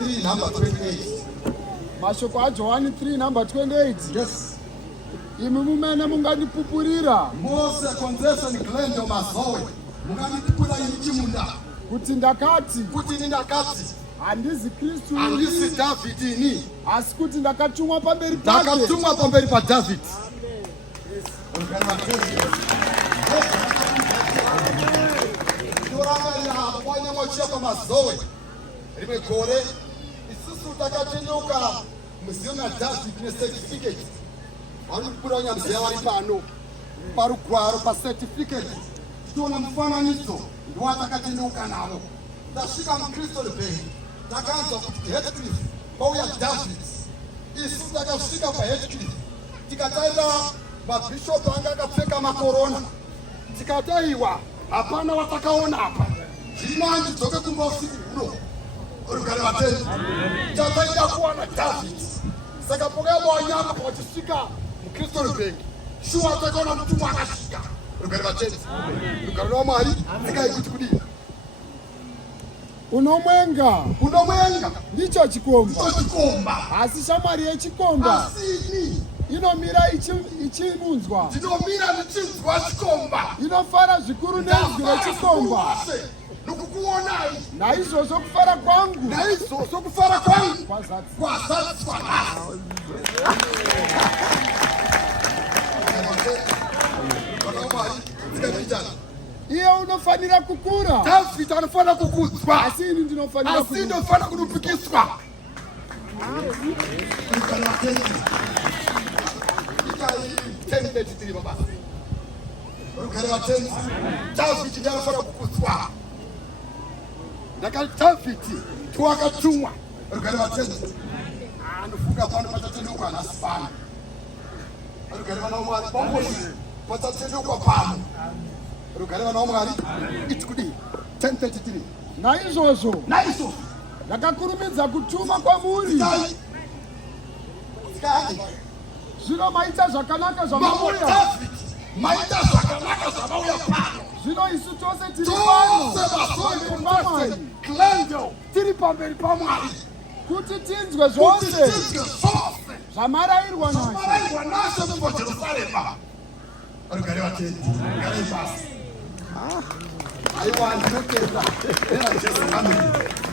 3 number 28. mashoko aJohani 3 number 28. Yes. Imi mumene mungandipupurira Mose konzesha ni Glendo Mazoe. Mungandipupura ichimunda. kuti ndakati Kuti ndakati handizi Kristu andisi David ini. asi kuti ndakatumwa pamberi pake. Ndakatumwa pamberi pa David. Ndoranga kwanya mochapa Mazoe. Rimwe gore isusu takatenduka muziyo na David ne certificate. Vanokupura nyamzi yavari pano parugwaro pacertificate tona mufananidzo ndiwatakatendeuka navo. Tasvika muCrystal Bay takanzwa kuti Heathcliff pauya David. Isu takasvika paHeathcliff tikatarira mabhishopu anga akapfeka makorona tikataiwa hapana watakaona apa. Zvino handidzoke kumba usiku huno rugare vatendi tataida kuwana David. Saka pokaba wanyama pachisvika muCrystal Bay shuwa takaona mutumwa akasvika rugare vatendi. Rugare rwaMwari ndikaikuti kudii unomwenga ndicho chikomba asi shamwari yechikomba inomira ichimunzwa ndinomira ndichinzwa chikomba inofara zvikuru nezwi rechikomba nokukuonai naizvozvo kufara kwangu kwazatiswa iye unofanira kukura. David anofanira kukudzwa asi ini ndinofanira kunopikiswa. David ndiye anofanira kukudzwa. Ndakati David tiwakatumwa rugare vatendi. Anofunga pano patatendeuka nhasi pano. Rugare vana vaMwari bongozi patatendeuka pano. Rugare vana vaMwari iti kudii 10:33. naizvozvo ndakakurumidza kutuma kwamuri. Zvino maita zvakanaka zvamauya. Zvino isu tose tiri pano tiri pamberi paMwari kuti tinzwe zvose zvamarayirwa nazvo muJerusarema. Rugare vatendi, rugare pasi. Aiwa ndinotenda. Amen.